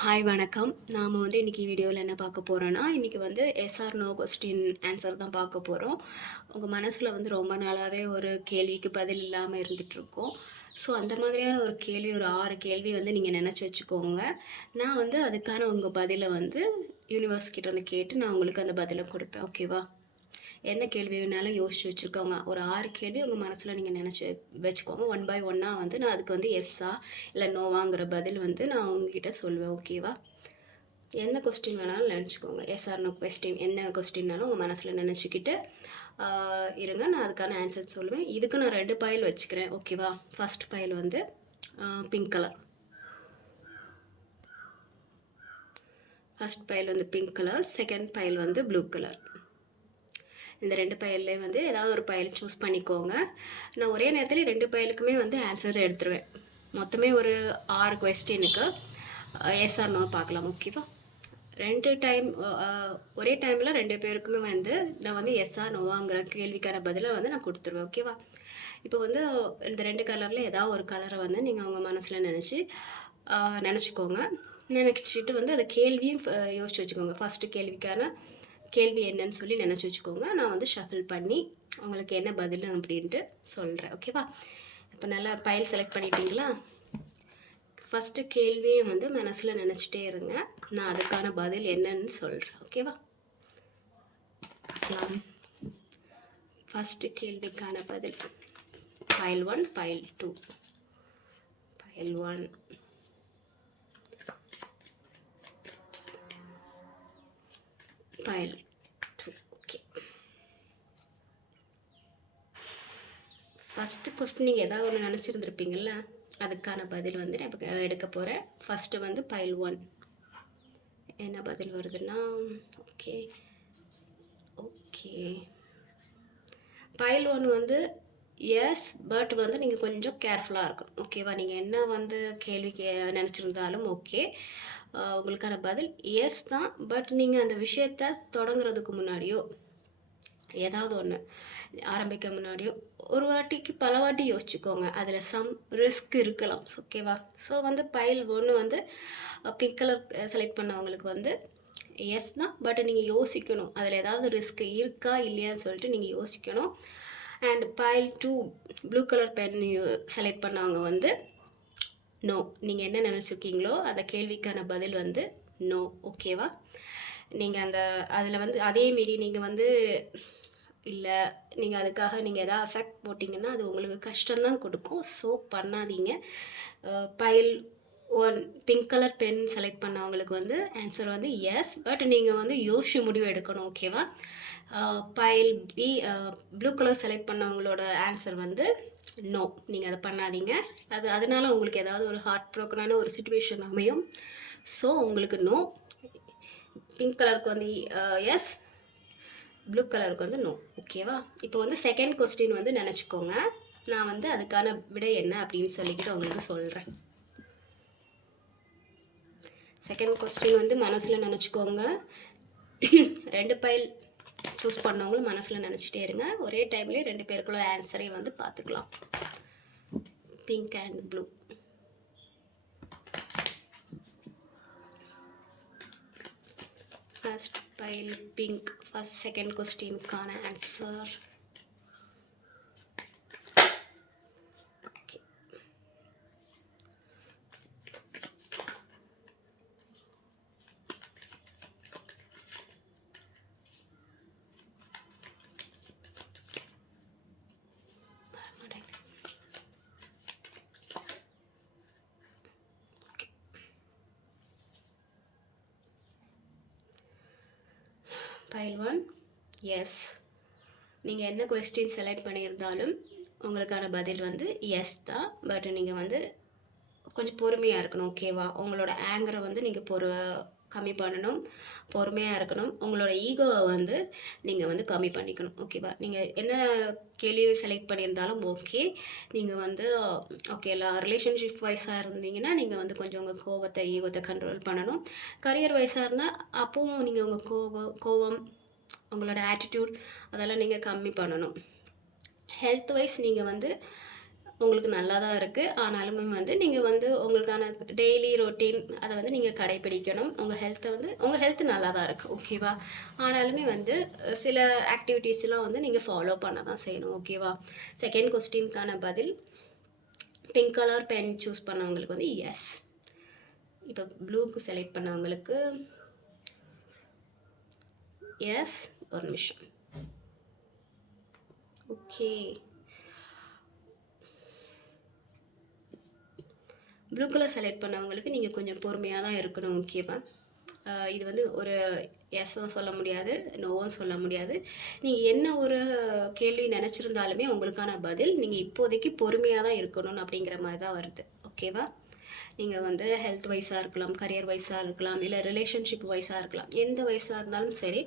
Hi வணக்கம். நாம இன்னைக்கு வீடியோல என்ன பார்க்க போறோம்னா, இன்னைக்கு yes or no question answer தான் பார்க்க போறோம். உங்க மனசுல ரொம்ப நாளாவே ஒரு கேள்விக்கு பதில் இல்லாம இருந்துட்டுருக்கும். ஸோ, அந்த மாதிரியான ஒரு கேள்வி ஒரு 6 கேள்வி நீங்க நெனச்சு வச்சுக்கோங்க. நான் அதுக்கான உங்க பதில யூனிவர்ஸ் கிட்ட கேட்டு நான் உங்களுக்கு அந்த பதில குடுப்பேன். ஓகேவா? எந்த கேள்வி வேணாலும் யோசிச்சு வச்சுக்கோங்க. ஒரு 6 கேள்வி உங்க மனசுல நீங்க நெனச்சு வச்சுக்கோங்க. ஒன் பை ஒன்னா நான் அதுக்கு எஸ்ஸா இல்ல நோவாங்கிற பதில் நான் உங்ககிட்ட சொல்லுவேன். ஓகேவா? எந்த கொஸ்டின் வேணாலும் நெனச்சுக்கோங்க. எஸ் ஆர் நோ கொஸ்டின் என்ன கொஸ்டின்னாலும் உங்க மனசுல நெனச்சுக்கிட்டு இருங்க. நான் அதுக்கான ஆன்சர் சொல்லுவேன். இதுக்கு நான் 2 பைல் வச்சுக்கிறேன். ஓகேவா? First pile pink colour. First pile pink colour. Second file blue colour. இந்த 2 பைல்லே ஏதாவது ஒரு பைல் சூஸ் பண்ணிக்கோங்க. நான் ஒரே நேரத்தில் 2 பைலுக்குமே ஆன்சர் எடுத்துருவேன். மொத்தமே ஒரு 6 கொஸ்டினுக்கு எஸ் ஆர் நோ பார்க்கலாம். ஓகேவா? 2 டைம் ஒரே டைமில் 2 பேருக்குமே நான் எஸ் ஆர் நோவாங்கிற கேள்விக்கான பதிலை நான் கொடுத்துருவேன். ஓகேவா? இப்போ இந்த 2 கலரில் ஏதாவது ஒரு கலரை நீங்கள் உங்கள் மனசில் நினச்சிக்கோங்க. நினச்சிட்டு அந்த கேள்வியும் யோசிச்சு வச்சுக்கோங்க. ஃபஸ்ட்டு கேள்விக்கான கேள்வி என்னன்னு சொல்லி நினச்சி வச்சுக்கோங்க. நான் ஷஃபில் பண்ணி உங்களுக்கு என்ன பதில் அப்படின்ட்டு சொல்கிறேன். ஓகேவா? இப்போ நல்லா பைல் செலக்ட் பண்ணிட்டீங்களா? ஃபஸ்ட்டு கேள்வியை மனசில் நினச்சிட்டே இருங்க. நான் அதுக்கான பதில் என்னன்னு சொல்கிறேன். ஓகேவா? ஃபஸ்ட்டு கேள்விக்கான பதில் file 1, file 2. File 1, file 2. Okay. First question நீங்கள் ஏதாவது ஒன்று நினச்சிருந்துருப்பீங்கள்ல, அதுக்கான பதில் நான் இப்போ எடுக்க போகிறேன். ஃபஸ்ட்டு பைல் 1 என்ன பதில் வருதுன்னா, okay okay file 1 yes, but நீங்கள் கொஞ்சம் கேர்ஃபுல்லாக இருக்கணும். ஓகேவா? நீங்கள் என்ன கேள்வி நினச்சிருந்தாலும் ஓகே. உங்களுக்கான பதில் எஸ் தான். பட் நீங்கள் அந்த விஷயத்தை தொடங்குறதுக்கு முன்னாடியோ ஏதாவது ஒன்று ஆரம்பிக்க முன்னாடியோ ஒரு வாட்டிக்கு பல வாட்டி யோசிச்சுக்கோங்க. அதில் சம் ரிஸ்க் இருக்கலாம். ஓகேவா? So file 1 pink colour select பண்ணவங்களுக்கு எஸ் தான். பட் நீங்கள் யோசிக்கணும், அதில் ஏதாவது ரிஸ்க் இருக்கா இல்லையான்னு சொல்லிட்டு நீங்கள் யோசிக்கணும். And file 2 blue colour pen select பண்ணவங்க நோ. நீங்கள் என்ன நினச்சிருக்கீங்களோ அந்த கேள்விக்கான பதில் நோ. ஓகேவா? நீங்கள் அதில் அதே மாரி நீங்கள் இல்லை, நீங்கள் அதுக்காக நீங்கள் எதாவது அஃபெக்ட் போட்டிங்கன்னா அது உங்களுக்கு கஷ்டம்தான் கொடுக்கும். ஸோ பண்ணாதீங்க. Pile 1 pink colour pen select பண்ணவங்களுக்கு ஆன்சர் எஸ். பட் நீங்கள் யோசிச்சு முடிவு எடுக்கணும். ஓகேவா? Pile B blue colour select பண்ணவங்களோட ஆன்சர் நோ. நீங்கள் அதை பண்ணாதீங்க. அதனால் உங்களுக்கு ஏதாவது ஒரு ஹார்ட் ப்ரோக்கனான ஒரு சிச்சுவேஷன் அமையும். ஸோ உங்களுக்கு நோ. பிங்க் கலருக்கு எஸ், ப்ளூ கலருக்கு நோ. ஓகேவா? இப்போ செகண்ட் கொஸ்டின் நினச்சிக்கோங்க. நான் அதுக்கான விடை என்ன அப்படின்னு சொல்லிக்கிட்டு உங்களுக்கு சொல்கிறேன். செகண்ட் கொஸ்டின் மனசில் நினச்சிக்கோங்க. 2 பைல் சூஸ் பண்ணவங்களும் மனசில் நினச்சிட்டே இருங்க. ஒரே டைம்லேயே 2 பேருக்குள்ள ஆன்சரை பார்த்துக்கலாம். Pink and blue. First pile pink. First second கொஸ்டினுக்கான ஆன்சர் பைல் 1 எஸ். நீங்கள் என்ன கொஸ்டின் செலக்ட் பண்ணியிருந்தாலும் உங்களுக்கான பதில் எஸ் தான். பட் நீங்கள் கொஞ்சம் பொறுமையாக இருக்கணும். ஓகேவா? உங்களோட ஆங்கரை நீங்கள் கம்மி பண்ணணும். பொறுமையாக இருக்கணும். உங்களோட ஈகோவை நீங்கள் கம்மி பண்ணிக்கணும். ஓகேவா? நீங்கள் என்ன கேள்வி செலக்ட் பண்ணியிருந்தாலும் ஓகே. நீங்கள் ஓகே ரிலேஷன்ஷிப் வைஸாக இருந்தீங்கன்னா நீங்கள் கொஞ்சம் உங்கள் கோவத்தை ஈகோத்தை கண்ட்ரோல் பண்ணணும். கரியர் வைஸாக இருந்தால் அப்போவும் நீங்கள் உங்கள் கோவம் உங்களோட ஆட்டிடியூட் அதெல்லாம் நீங்கள் கம்மி பண்ணணும். ஹெல்த் வைஸ் நீங்கள் உங்களுக்கு நல்லா தான் இருக்குது. ஆனாலுமே வந்து நீங்கள் வந்து உங்களுக்கான டெய்லி ரொட்டீன் அதை வந்து நீங்கள் கடைப்பிடிக்கணும். உங்கள் ஹெல்த் நல்லா தான் இருக்குது, ஓகேவா? ஆனாலுமே வந்து சில ஆக்டிவிட்டீஸ்லாம் வந்து நீங்கள் ஃபாலோ பண்ண தான் செய்யணும், ஓகேவா? செகண்ட் கொஸ்டினுக்கான பதில் பிங்க் கலர் பென் சூஸ் பண்ணவங்களுக்கு வந்து எஸ். இப்போ ப்ளூக்கு செலக்ட் பண்ணவங்களுக்கு எஸ். ஒரு நிமிஷம். ஓகே, ப்ளூ கலர் செலக்ட் பண்ணவங்களுக்கு நீங்கள் கொஞ்சம் பொறுமையாக தான் இருக்கணும், ஓகேவா? இது வந்து ஒரு எஸ்ஸும் சொல்ல முடியாது, நோவும் சொல்ல முடியாது. நீங்கள் என்ன ஒரு கேள்வி நினச்சிருந்தாலுமே உங்களுக்கான பதில் நீங்கள் இப்போதைக்கு பொறுமையாக தான் இருக்கணும் அப்படிங்கிற மாதிரி தான் வருது, ஓகேவா? நீங்கள் வந்து ஹெல்த் வைஸாக இருக்கலாம், கரியர் வைஸாக இருக்கலாம், இல்லை ரிலேஷன்ஷிப் வைஸாக இருக்கலாம், எந்த வயசாக இருந்தாலும் சரி,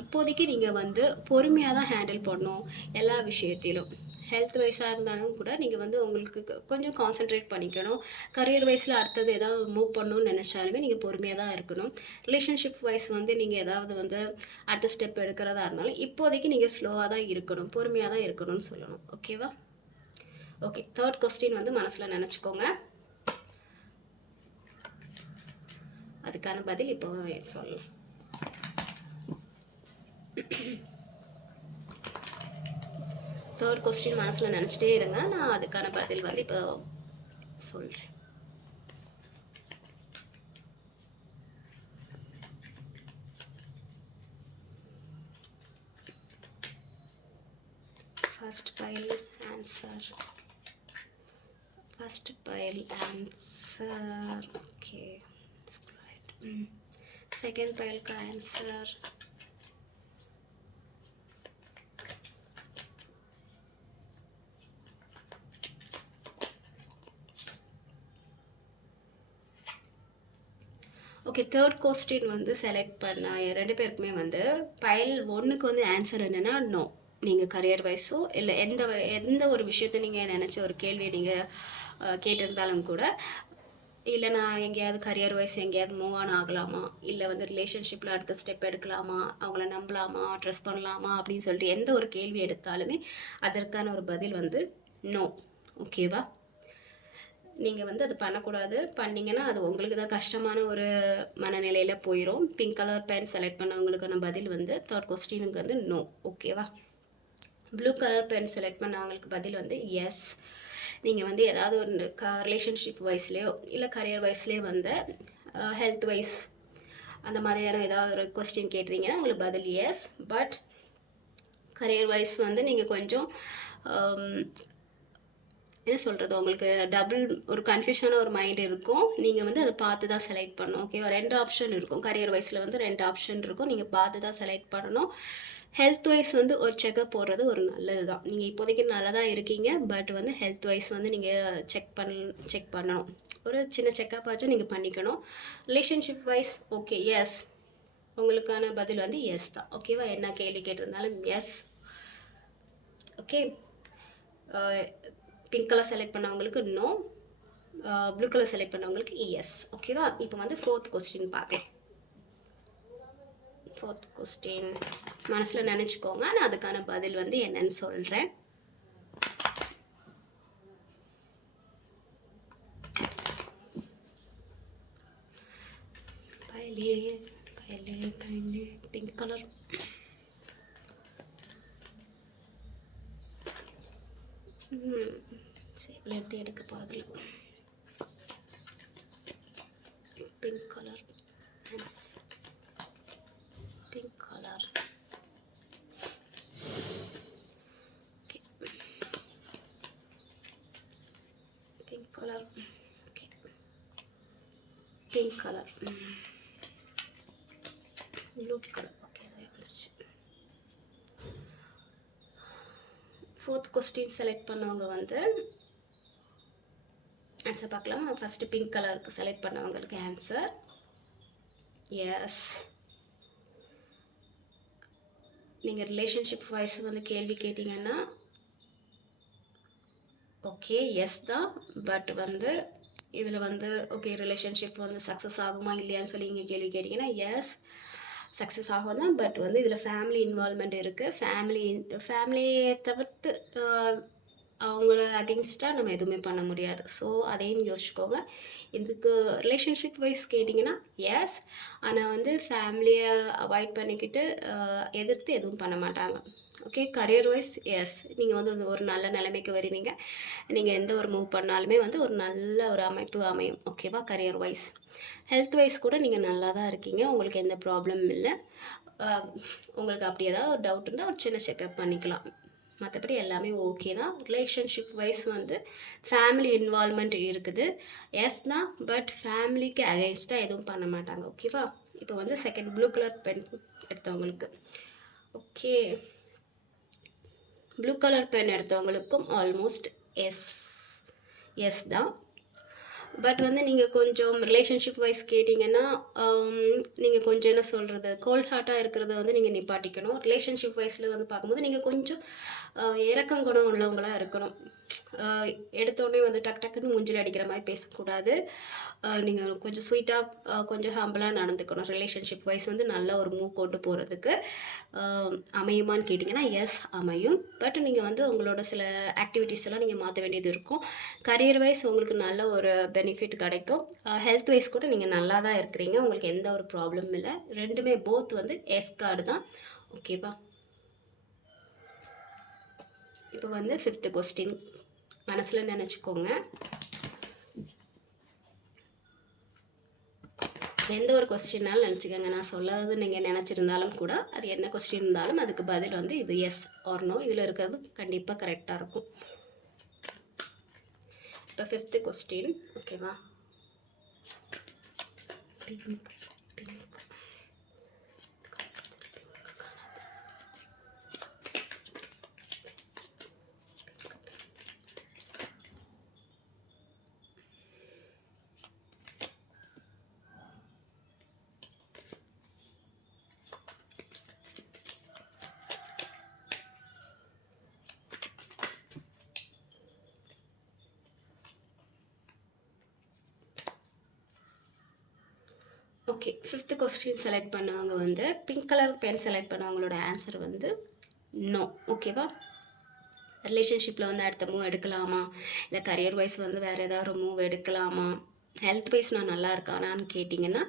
இப்போதைக்கு நீங்கள் வந்து பொறுமையாக தான் ஹேண்டில் பண்ணணும் எல்லா விஷயத்திலும். ஹெல்த் வைஸாக இருந்தாலும் கூட நீங்கள் வந்து உங்களுக்கு கொஞ்சம் கான்சென்ட்ரேட் பண்ணிக்கணும். கரியர் வைஸில் அடுத்தது ஏதாவது மூவ் பண்ணணும்னு நினச்சாலுமே நீங்கள் பொறுமையாக தான் இருக்கணும். ரிலேஷன்ஷிப் வைஸ் வந்து நீங்கள் ஏதாவது வந்து அடுத்த ஸ்டெப் எடுக்கிறதா இருந்தாலும் இப்போதைக்கு நீங்கள் ஸ்லோவாக தான் இருக்கணும், பொறுமையாக தான் இருக்கணும்னு சொல்லணும், ஓகேவா? ஓகே, தேர்ட் கொஸ்டின் வந்து மனசில் நினச்சிக்கோங்க. அதுக்கான பதில் இப்போ சொல்லலாம். தேர்ட் கொஸ்டின் மனசில் நினச்சிட்டே இருங்க, நான் அதுக்கான பதில் வந்து இப்போ சொல்கிறேன். First pile answer. Okay, that's right. Second pile ka answer. Okay, third question வந்து செலக்ட் பண்ண 2 பேருக்குமே வந்து பைல் 1க்கு வந்து ஆன்சர் என்னென்னா நோ. நீங்கள் கரியர் வைஸோ இல்லை எந்த ஒரு விஷயத்தை நீங்கள் நினச்ச ஒரு கேள்வியை நீங்கள் கேட்டிருந்தாலும் கூட, இல்லை நான் எங்கேயாவது கரியர் வைஸ் எங்கேயாவது மூவ் ஆன் ஆகலாமா, இல்லை வந்து ரிலேஷன்ஷிப்பில் அடுத்த ஸ்டெப் எடுக்கலாமா, அவங்கள நம்பலாமா, ட்ரெஸ் பண்ணலாமா அப்படின்னு சொல்லிட்டு எந்த ஒரு கேள்வி எடுத்தாலுமே அதற்கான ஒரு பதில் வந்து நோ, ஓகேவா? நீங்கள் வந்து அது பண்ணக்கூடாது. பண்ணிங்கன்னா அது உங்களுக்கு தான் கஷ்டமான ஒரு மனநிலையில் போயிடும். பிங்க் கலர் பென் செலக்ட் பண்ணவங்களுக்கான பதில் வந்து தேர்ட் கொஸ்டினுக்கு வந்து நோ, ஓகேவா? ப்ளூ கலர் பென் செலக்ட் பண்ணவங்களுக்கு பதில் வந்து எஸ். நீங்கள் வந்து ஏதாவது ஒரு ரிலேஷன்ஷிப் வைஸ்லேயோ இல்லை கரியர் வைஸ்லேயோ வந்து ஹெல்த் வைஸ் அந்த மாதிரியான ஏதாவது ஒரு கொஸ்டின் கேட்டிங்கன்னா உங்களுக்கு பதில் எஸ். பட் கரியர் வைஸ் வந்து நீங்கள் கொஞ்சம் என்ன சொல்கிறது, உங்களுக்கு டபுள் ஒரு கன்ஃபியூஷனான ஒரு மைண்ட் இருக்கும். நீங்கள் வந்து அதை பார்த்து தான் செலக்ட் பண்ணணும், ஓகேவா? 2 ஆப்ஷன் இருக்கும். கரியர் வைஸில் வந்து 2 ஆப்ஷன் இருக்கும். நீங்கள் பார்த்து தான் செலக்ட் பண்ணணும். ஹெல்த் வைஸ் வந்து ஒரு செக்கப் போடுறது ஒரு நல்லது தான். நீங்கள் இப்போதைக்கு நல்லா தான் இருக்கீங்க, பட் வந்து ஹெல்த் வைஸ் வந்து நீங்கள் செக் பண்ணணும். ஒரு சின்ன செக்கப் ஆச்சும் நீங்கள் பண்ணிக்கணும். Relationship wise okay, yes. உங்களுக்கான பதில் வந்து எஸ் தான், ஓகேவா? என்ன கேள்வி கேட்டிருந்தாலும் yes, okay. Pink colour select பண்ணவங்களுக்கு நோ, ப்ளூ கலர் செலக்ட் பண்ணவங்களுக்கு எஸ், ஓகேவா? இப்போ வந்து ஃபோர்த் கொஸ்டின் பார்க்கலாம். ஃபோர்த் கொஸ்டின் மனசில் நினச்சிக்கோங்க, நான் அதுக்கான பதில் வந்து என்னன்னு சொல்கிறேன். பிங்க் கலர் சேப்பில் எடுத்து எடுக்க போகிறதில்ல. Pink colour pink colour okay, pink colour okay, pink colour blue colour okay, அது வந்துருச்சு. ஃபோர்த் கொஸ்டின் செலக்ட் பண்ணவங்க வந்து ஆன்சர் பார்க்கலாமா? ஃபஸ்ட்டு பிங்க் கலருக்கு செலக்ட் பண்ணவங்களுக்கு ஆன்சர் எஸ். நீங்கள் ரிலேஷன்ஷிப் வைஸ் வந்து கேள்வி கேட்டிங்கன்னா ஓகே எஸ் தான். பட் வந்து இதில் வந்து ஓகே ரிலேஷன்ஷிப் வந்து சக்ஸஸ் ஆகுமா இல்லையான்னு சொல்லி நீங்கள் கேள்வி கேட்டிங்கன்னா எஸ் சக்ஸஸ் ஆகும் தான். பட் வந்து இதில் ஃபேமிலி இன்வால்மெண்ட் இருக்குது. ஃபேமிலியை தவிர்த்து அவங்கள அகெயின்ஸ்டாக நம்ம எதுவுமே பண்ண முடியாது. ஸோ அதையும் யோசிச்சுக்கோங்க. இதுக்கு ரிலேஷன்ஷிப் வைஸ் கேட்டிங்கன்னா எஸ். ஆனால் வந்து ஃபேமிலியை அவாய்ட் பண்ணிக்கிட்டு எதிர்த்து எதுவும் பண்ண மாட்டாங்க. ஓகே. கரியர் வைஸ் எஸ், நீங்கள் வந்து ஒரு நல்ல நிலைமைக்கு வருவீங்க. நீங்கள் எந்த ஒரு மூவ் பண்ணாலுமே வந்து ஒரு நல்ல ஒரு அமைப்பு அமையும். ஓகேவா? Career wise. ஹெல்த் வைஸ் கூட நீங்கள் நல்லா தான் இருக்கீங்க. உங்களுக்கு எந்த ப்ராப்ளமும் இல்லை. உங்களுக்கு அப்படி ஏதாவது ஒரு டவுட் இருந்தால் ஒரு சின்ன செக்கப் பண்ணிக்கலாம். மற்றபடி எல்லாமே ஓகே தான். ரிலேஷன்ஷிப் வைஸ் வந்து ஃபேமிலி இன்வால்மெண்ட் இருக்குது எஸ் தான். பட் ஃபேமிலிக்கு அகெயின்ஸ்டாக எதுவும் பண்ண மாட்டாங்க. ஓகேவா? இப்போ வந்து செகண்ட் ப்ளூ கலர் பென் எடுத்தவங்களுக்கு ஓகே. ப்ளூ கலர் பென் எடுத்தவங்களுக்கும் ஆல்மோஸ்ட் எஸ் எஸ் தான். பட் வந்து நீங்கள் கொஞ்சம் ரிலேஷன்ஷிப் வைஸ் கேட்டிங்கன்னா நீங்கள் கொஞ்சம் என்ன சொல்கிறது, கோல்ட் ஹார்ட்டாக இருக்கிறத வந்து நீங்கள் நிப்பாட்டிக்கணும். ரிலேஷன்ஷிப் வைஸில் வந்து பார்க்கும்போது நீங்கள் கொஞ்சம் இறக்கம் குணம் உள்ளவங்களாக இருக்கணும். எடுத்தோடனே வந்து டக்கு டக்குன்னு மூஞ்சில் அடிக்கிற மாதிரி பேசக்கூடாது. நீங்கள் கொஞ்சம் ஸ்வீட்டாக கொஞ்சம் ஹம்பிளாக நடந்துக்கணும். ரிலேஷன்ஷிப் வைஸ் வந்து நல்ல ஒரு மூவ் கொண்டு போகிறதுக்கு அமையுமான்னு கேட்டிங்கன்னா எஸ் அமையும். பட் நீங்கள் வந்து உங்களோட சில ஆக்டிவிட்டீஸ் எல்லாம் நீங்கள் மாற்ற வேண்டியது இருக்கும். கரியர் வைஸ் உங்களுக்கு நல்ல ஒரு பெனிஃபிட் கிடைக்கும். ஹெல்த் வைஸ் கூட நீங்கள் நல்லா தான் இருக்கிறீங்க. உங்களுக்கு எந்த ஒரு ப்ராப்ளமும் இல்லை. ரெண்டுமே போத் வந்து எஸ் கார்டு தான். ஓகேவா? இப்போ வந்து 5th கொஸ்டின் மனசில் நினச்சிக்கோங்க. எந்த ஒரு கொஸ்டின்னாலும் நினச்சிக்கோங்க. நான் சொல்லாதது நீங்கள் நினச்சிருந்தாலும் கூட அது என்ன கொஸ்டின் இருந்தாலும் அதுக்கு பதில் வந்து இது எஸ் ஆர் நோ. இதில் இருக்கிறது கண்டிப்பாக கரெக்டாக இருக்கும். இப்போ 5th கொஸ்டின் ஓகேவா? Pink okay. 5th question select பண்ணவங்க வந்து பிங்க் கலர் பென் செலக்ட் பண்ணவங்களோட ஆன்சர் வந்து நோ. ஓகேவா? ரிலேஷன்ஷிப்பில் வந்து அடுத்த மூவ் எடுக்கலாமா, இல்லை கரியர் வைஸ் வந்து வேறு ஏதாவது ஒரு மூவ் எடுக்கலாமா, ஹெல்த் வைஸ் நான் நல்லா இருக்கானான்னு கேட்டிங்கன்னா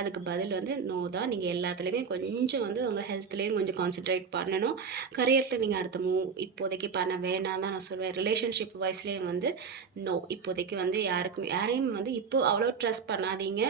அதுக்கு பதில் வந்து நோ தான். நீங்கள் எல்லாத்துலேயுமே கொஞ்சம் வந்து உங்கள் ஹெல்த்லேயும் கொஞ்சம் கான்சென்ட்ரேட் பண்ணணும். கரியரில் நீங்கள் அடுத்த மூவ் இப்போதைக்கு பண்ண வேணாம் தான் நான் சொல்லுவேன். ரிலேஷன்ஷிப் வைஸ்லேயும் வந்து நோ. இப்போதைக்கு வந்து யாரையும் வந்து இப்போது அவ்வளோ ட்ரஸ்ட் பண்ணாதீங்க,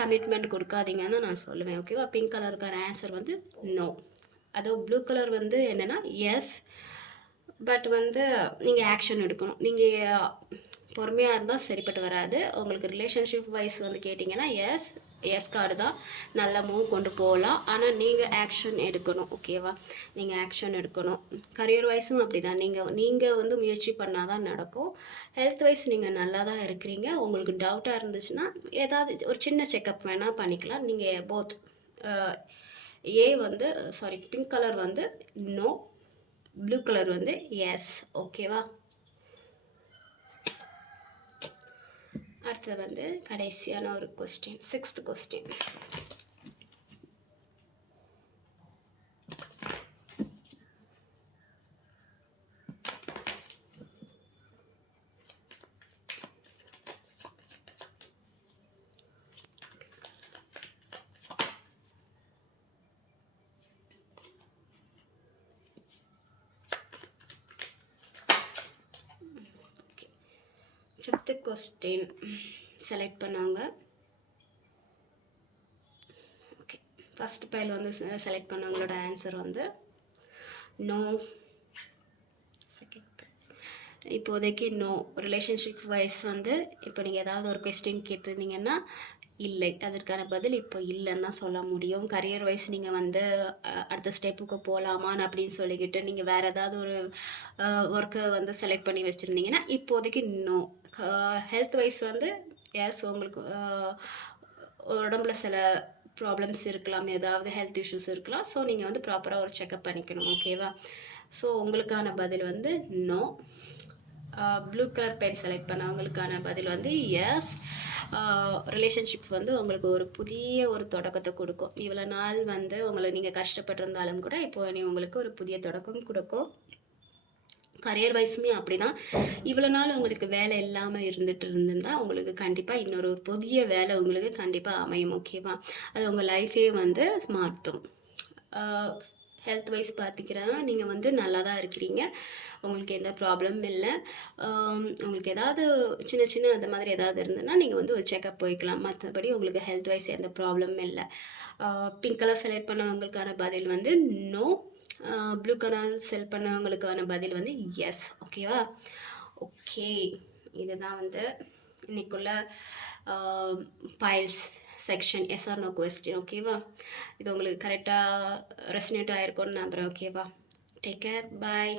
கமிட்மெண்ட் கொடுக்காதீங்கன்னு தான் நான் சொல்லுவேன். ஓகேவா? பிங்க் கலருக்கான ஆன்சர் வந்து நோ. அதுவும் ப்ளூ கலர் வந்து என்னென்னா எஸ். பட் வந்து நீங்கள் ஆக்ஷன் எடுக்கணும். நீங்கள் பொறுமையாக இருந்தால் சரிப்பட்டு வராது. உங்களுக்கு ரிலேஷன்ஷிப் வைஸ் வந்து கேட்டிங்கன்னா எஸ் கார்டு தான். நல்ல மூவ் கொண்டு போகலாம். ஆனால் நீங்கள் ஆக்ஷன் எடுக்கணும். ஓகேவா? நீங்கள் ஆக்ஷன் எடுக்கணும். கரியர் வைஸும் அப்படி தான். நீங்கள் வந்து முயற்சி பண்ணால் தான் நடக்கும். ஹெல்த் வைஸ் நீங்கள் நல்லா தான் இருக்கிறீங்க. உங்களுக்கு டவுட்டாக இருந்துச்சுன்னா ஏதாவது ஒரு சின்ன செக்கப் வேணால் பண்ணிக்கலாம். நீங்கள் போத் வந்து பிங்க் கலர் வந்து நோ, ப்ளூ கலர் வந்து எஸ். ஓகேவா? அடுத்தது வந்து கடைசியான ஒரு question, 6th question. Fifth question select பண்ணவங்க ஓகே. ஃபஸ்ட் பைல் வந்து செலக்ட் பண்ணவங்களோட ஆன்சர் வந்து நோ. செகண்ட் இப்போதைக்கு நோ. ரிலேஷன்ஷிப் வைஸ் வந்து இப்போ நீங்கள் ஏதாவது ஒரு கொஸ்டின் கேட்டிருந்தீங்கன்னா இல்லை, அதற்கான பதில் இப்போ இல்லைன்னு தான் சொல்ல முடியும். கரியர் வைஸ் நீங்கள் வந்து அடுத்த ஸ்டெப்புக்கு போகலாமான்னு அப்படின்னு சொல்லிக்கிட்டு நீங்கள் வேறு ஏதாவது ஒரு ஒர்க்கை வந்து செலக்ட் பண்ணி வச்சுருந்தீங்கன்னா இப்போதைக்கு நோ. ஹெல்த் வைஸ் வந்து எஸ், உங்களுக்கு உடம்புல சில ப்ராப்ளம்ஸ் இருக்கலாம், ஏதாவது ஹெல்த் இஷ்யூஸ் இருக்கலாம். ஸோ நீங்கள் வந்து ப்ராப்பராக ஒரு செக்கப் பண்ணிக்கணும். ஓகேவா? ஸோ உங்களுக்கான பதில் வந்து no. Blue colour pen select பண்ணவங்களுக்கான பதில் வந்து எஸ். ரிலேஷன்ஷிப் வந்து உங்களுக்கு ஒரு புதிய ஒரு தொடக்கத்தை கொடுக்கும். இவ்வளோ நாள் வந்து உங்களை நீங்கள் கஷ்டப்பட்டிருந்தாலும் கூட இப்போ உங்களுக்கு ஒரு புதிய தொடக்கம் கொடுக்கும். கரியர் வைஸுமே அப்படிதான். இவ்வளோ நாள் உங்களுக்கு வேலை இல்லாம இருந்துட்டு இருந்திருந்தா, உங்களுக்கு கண்டிப்பா இன்னொரு ஒரு புதிய வேலை உங்களுக்கு கண்டிப்பா அமையும். ஓகேவா? அது உங்க லைஃபே வந்து மாத்தும். ஆ ஹெல்த் வைஸ் பார்த்திக்கிறேன்னா, நீங்க வந்து நல்லா தான் இருக்கிறீங்க. உங்களுக்கு எந்த ப்ராப்ளமும் இல்ல. உங்களுக்கு ஏதாவது சின்ன சின்ன அந்த மாதிரி ஏதாவது இருந்ததுன்னா, நீங்க வந்து ஒரு செக்கப் போய்க்கலாம். மத்தபடி உங்களுக்கு ஹெல்த் வைஸ் எந்த ப்ராப்ளமும் இல்ல. பிங்க் கலர் செலக்ட் பண்ணவங்களுக்கான பதில் வந்து நோ. ப்ளூ கலர் செல் பண்ணவங்களுக்கான பதில் வந்து எஸ். ஓகேவா? ஓகே. இதுதான் வந்து இன்னைக்குள்ள piles section yes or no question. ஓகேவா? இது உங்களுக்கு கரெக்டாக ரெசனேட் ஆயிருக்கும்னு நம்புறேன். ஓகேவா? Take care. பாய்.